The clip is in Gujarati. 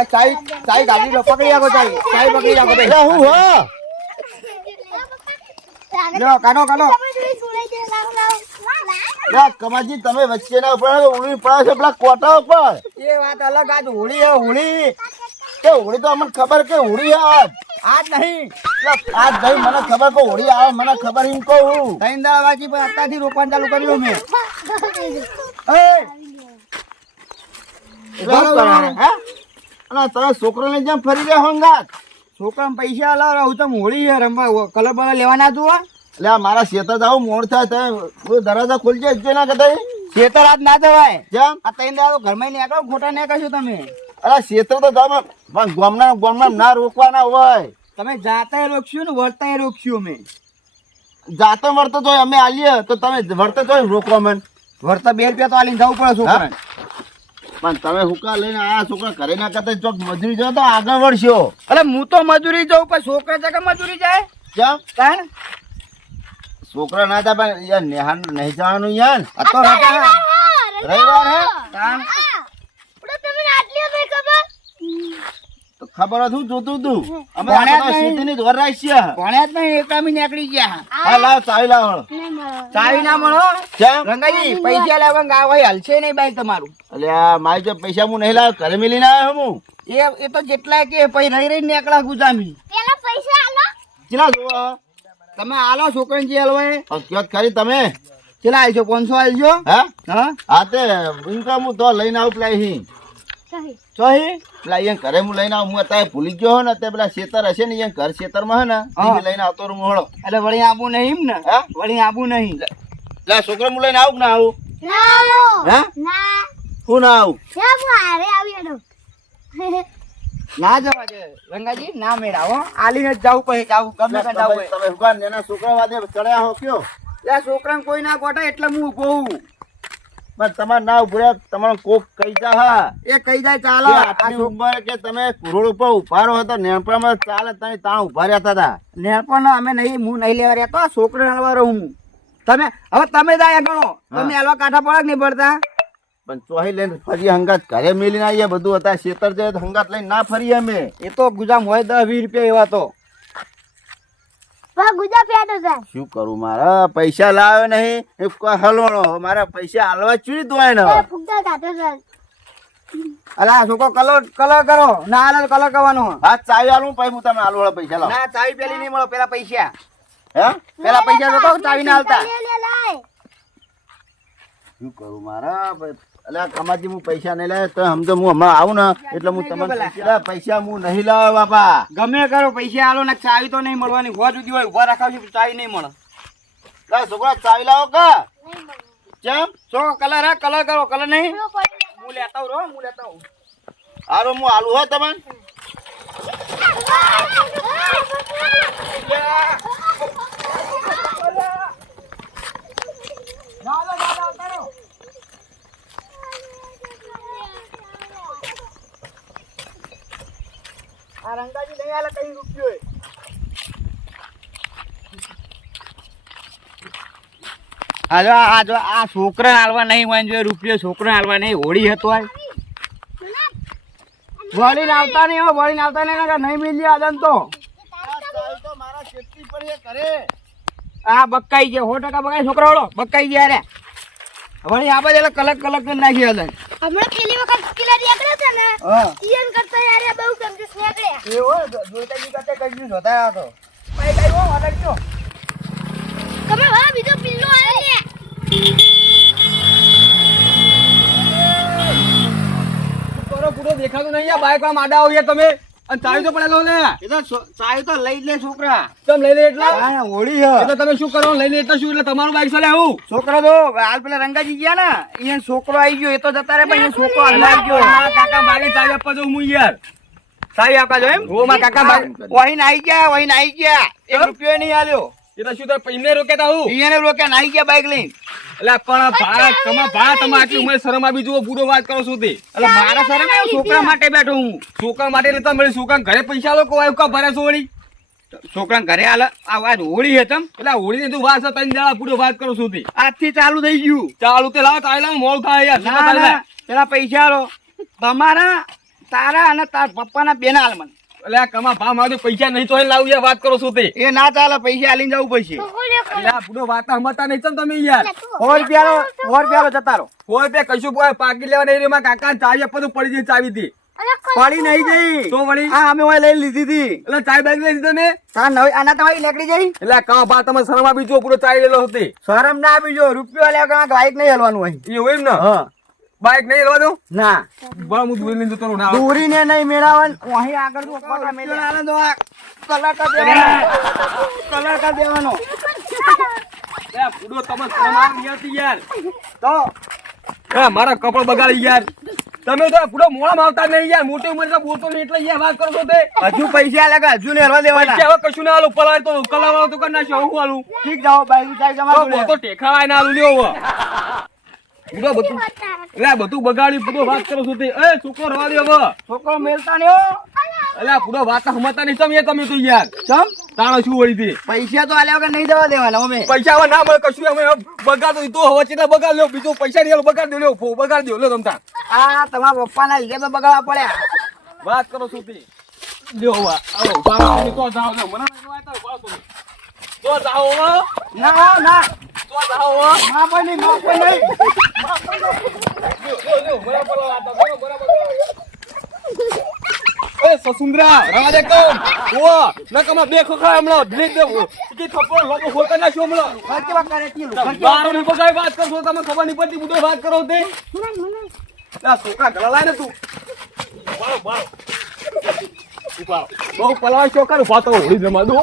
આ ચાઈ ગાડી લો પકડી રાખો ચાઈ પકડી રાખો એટલે હું હો લો કાનો કમાજી તમે વચ્ચેના ઉપર ઉડી પડે છે પેલા કોટા ઉપર એ વાત અલગ આજ હોળી હે હોળી કે હોળી તો અમને ખબર કે હોળી આજ નહીં આજ ભાઈ મને ખબર કે હોળી આવે મને ખબર એમ કહું ત્રણ દાડા વાગી પણ અત્યારથી રોપણ ચાલુ કર્યું મેં અને તમે છોકરાને જેમ ફરી રહ્યા હોંગાત છોકરા પૈસા હલાવ હું તો હોળી હે રમવા કલર બલર લેવાના તું એટલે મારા શેતર આવું મોડ થાય તમે દરવાજા ખોલજે જ ના કદાચ ખેતર આજ ના જવાય જેમ આ ત્રણ દાડા ઘરમાં નીકળો ખોટા નહીં કશું તમે અરે શેતર તો તમે ગામના ના રોકવાના હોય તમે જાતા રોકશું ને વર્તા રોકશું અમે જાતો વર્તો તો અમે આલીએ તો તમે વર્તો તો રોકવા મને વર્તા 2 રૂપિયા તો આલીને જવું પડે છોકરાને પણ તમે હુકા લઈને આ છોકરા ઘરે ના કરતા ચોક મજૂરી જાવ તો આગળ વળશો એટલે હું તો મજૂરી જાઉં પણ છોકરા જગા મજૂરી જાય કેમ કારણ છોકરા ના જાય પણ યાર નેહાન નહીં જવાનું યાર આ તો રજા રવિવાર હે કારણ તો ખબર હતું જોતું તું અમે ભણ્યા જ નહીં. સીધીની જ વર રાખીએ ભણ્યા જ નહીં એકામી નીકળી ગયા હા લાવ ચાવી લાવ ચાવી ના મળો કેમ રંગાજી પૈસા લેવા ગાવ હોય હલશે નહીં બાઈક તમારું અલ્યા મારી જો પૈસા હું નહીં લાવ્યો ઘરે મિલીને આવ્યો હું એ તો જેટલા કે પછી રહી નીકળા ગુજામી ચલા જોવો તમે આલો છોકરાને જે હલવાય ક્યાં ખરી તમે ચલા આવજો 500 આવજો હા હા હા તે ઇન્કમ હું તો લઈને આવું પેલા અહીં ચોહી પેલા અહીંયા ઘરે હું લઈને આવું હું અત્યારે ભૂલી ગયો હો ને તે પેલા શેતર હશે ને અહીંયા ઘર શેતરમાં હે ને હા. લઈને આવતો રહું મોહળો એટલે વળી આબુ નહીં એમ ને હા વળી આબુ નહીં લા છોકરા હું લઈને આવું કે ના આવું હા હું ના આવું ના જવા દે રંગાજી ના મેળાવો આલીને જ જાવું પછી જાવું ગમે ત્યાં જાવું હોય. તમે હુકાન એના છોકરા વાદે ચડ્યા હો કયો લે છોકરાને કોઈ ના ગોઠે એટલે હું ઉભો હું પણ તમારે ના ઉભરે તમારો કોક કહી જા હા એ કહી જાય ચાલો કે આટલી ઉંમર કે તમે રોડ ઉપર ઉભા રહો તો નેણપણમાં ચાલે તમે ત્યાં ઉભા રહેતા હતા નેરપણ અમે નહીં હું નહીં લેવા રહેતો છોકરો હાલવા રહું હું તમે હવે તમે જાય ગણો તમે હાલવા કાંઠા પડે કે નહીં પડતા પણ ચોહી લઈને ફરી હંગાત ઘરે મેલીને આવીએ બધું હતા શેતર જાય તો હંગાત લઈને ના ફરીએ અમે એ તો ગુજામ હોય 10-20 રૂપિયા એવા તો શું કરું મારા પૈસા લાવ્યો નહીં એ કોઈ હલવાનો મારા પૈસા હાલવા ચૂડી દોય ને અલા છોકરો કલર કરો ના હાલે કલર કરવાનો હા ચાવી આલું પછી હું તમને આલુ પૈસા લાવ ના ચાવી પેલી નહીં મળો પેલા પૈસા હે પેલા પૈસા તો ચાવી ના હાલતા શું કરું મારા અલ્યા કમાજી હું પૈસા નહીં લાવે તો સમજો હું હમણાં આવું ને એટલે હું તમને પૈસા હું નહીં લાવે બાપા ગમે કરો પૈસા આલો ને ચાવી તો નહીં મળવાની હોવા જુદી હોય ઉભા રાખાવજો ચાવી નહીં મળે છોકરા ચાવી લાવો કા કેમ છો કલર હા કલર કરો કલર નહીં હું લેતા હું હારો હું આલુ હો તમને આ રંગાજી નહીં આલે કઈ રૂપિયો આ છોકરા હાલવા નહીં હોય જો રૂપિયો છોકરા હાલવા નહીં હોળી હતો વળીને આવતા નહીં નહીં મિલી આદન તો મારા શેઠી પર એ કરે આ બકાઈ ગયા 100% બકાઈ છોકરા વાળો બકાઈ ગયા રે વળી આ બધે કલક કરી નાખી આદન હમણાં પેલી વખત કિલ્લા નીકળ્યો છે ને હા ઈયન કરતા યાર બહુ કંજૂસ નીકળ્યા એવો જોતાજી કરતે કઈ જોતા હતો ભાઈ કઈ હો અલગ જો તમે હા બીજો પિલ્લો આવ્યો છે પૂરો દેખાતું નહીં આ બાઈક માં આડા આવીએ તમે અને ચાવી તો પડેલો ને એ તો ચાવી તો લઈ લે છોકરા તમે લઈ લે એટલા હા હોળી હે તો તમે શું કરો લઈ લે એટલે શું એટલે તમારું બાઈક ચાલે આવું છોકરા તો હાલ પેલા રંગાજી ગયા ને અહીંયા છોકરો આવી ગયો એ તો જતા રે પણ છોકરો હાલ આવી ગયો કાકા બાગે ચાવી આપવા દઉં હું યાર ચાવી આપવા દઉં એમ ઓ મારા કાકા બાગે વહીને આવી ગયા 1 રૂપિયો નહીં આલ્યો એ તો શું તો એમને રોક્યા તા હું એને રોક્યા નાઈ ગયા બાઈક લઈને એટલે પણ ભા તમે આટલી ઉંમરે શરમ આવી જુઓ પૂરો વાત કરો છો તે એટલે મારા શરમ આવ્યો છોકરા માટે બેઠો હું છોકરા માટે એટલે તમે છોકરા ઘરે પૈસા લોકો કા ભરે છો વળી છોકરા ઘરે હાલ આ વાત હોળી હે તમ એટલે હોળી ની તું વાત છે 3 દાડા પૂરો વાત કરો છો તે આજથી ચાલુ થઈ ગયું ચાલુ તે લાવ તાઈ લાવ મોળ થાય યાર પેલા પૈસા લો તમારા તારા અને તાર પપ્પાના બેના હાલ મને. એટલે આ કમા ભાવ મારો પૈસા નહીં તો એ લાવું યાર વાત કરો છો તે એ ના ચાલે, પૈસા આલીને જવું પડશે. એટલે આ બુડો વાત સમજતા નહીં છો ને તમે યાર 100 રૂપિયાનો જતા રહો. કોઈ બે કશું કોઈ પાકી લેવા નહીં રહ્યો કાકા ચાવી આપવાનું પડી જઈ ચાવી થી પડી નહીં જઈ. તો વળી આ અમે ઓય લઈ લીધી હતી. એટલે ચાવી બાઈક લઈ દીધો ને તાર નવી આના તમારી નીકળી જઈ. એટલે આ કમા ભાવ તમે શરમ આપી જો પૂરો ચાવી લેલો હતી શરમ ના આપી જો, રૂપિયો લેવા કે બાઈક નહીં હલવાનું હોય. એવું એમ ને હા બાઈક નહીં લેવા દો ના, બરાબર હું દૂર લઈને જતો રહું ના દોરીને નહીં મેળવવાનું. અહીં આગળ તો કોટા મેલે. કલર કર દેવાનો. લે બુડો તમે શરમ આવી હતી યાર તો હા મારા કપડ બગાડી યાર તમે તો પૂરો મોળા આવતા નહીં યાર મોટી ઉંમર બોલતો નહીં એટલે યાર વાત કરો છો તે હજુ પૈસા લાગે, હજુ ને હલવા દેવાના. પૈસા હવે કશું ના આલું પલાળ તો કલાવાળો તો કરી નાખ્યો હું આલું ઠીક જાઓ, બાઈક ચાઈ જમા તો ટેખાવાય ના આલું લ્યો હવે બધું એટલે બધું બગાડી પૂરો વાત કરો છો તે એ છોકરો રવા દે હવે છોકરો મેલતા નહીં હો. એટલે પૂરો વાત સમજતા નહીં તમે તો યાર ચમ તાણો શું વળી તે પૈસા તો આલ્યા વગર નહીં જવા દેવાના અમે. પૈસા હવે ના મળે કશું અમે બગાડ તો હવે ચેટલા બગાડ લ્યો બીજો પૈસા નહીં બગાડ દો લ્યો બગાડ દો લ્યો તમતા આ તમારા પપ્પાના લીધે તો બગાડવા પડ્યા. વાત કરો છો તે લ્યો હવે આવો બાળકો તો જાઓ લ્યો મને નહીં વાતા બાળકો તો જાઓ હવે ના ના તો જાઓ હવે માં કોઈ નહીં, માં કોઈ નહીં. લ્યો બરાબર વાતા બરાબર એ સસુંદરા રવા દે કોમ ઓ નકમા બે ખખા હમણો ડ્રેક દે કે થપ્પો લોબો હોતા ના છો હમણો ખર્ચે વાત કરે તીલું. બારો ની બગાઈ વાત કરશો તમે ખબર નહીં પડતી બુડો વાત કરો તે આ છોકરા ગળા લાય ને તું બાળો બાળો બહુ પલાવ શોકર ઉભા તો હોળી જમા દો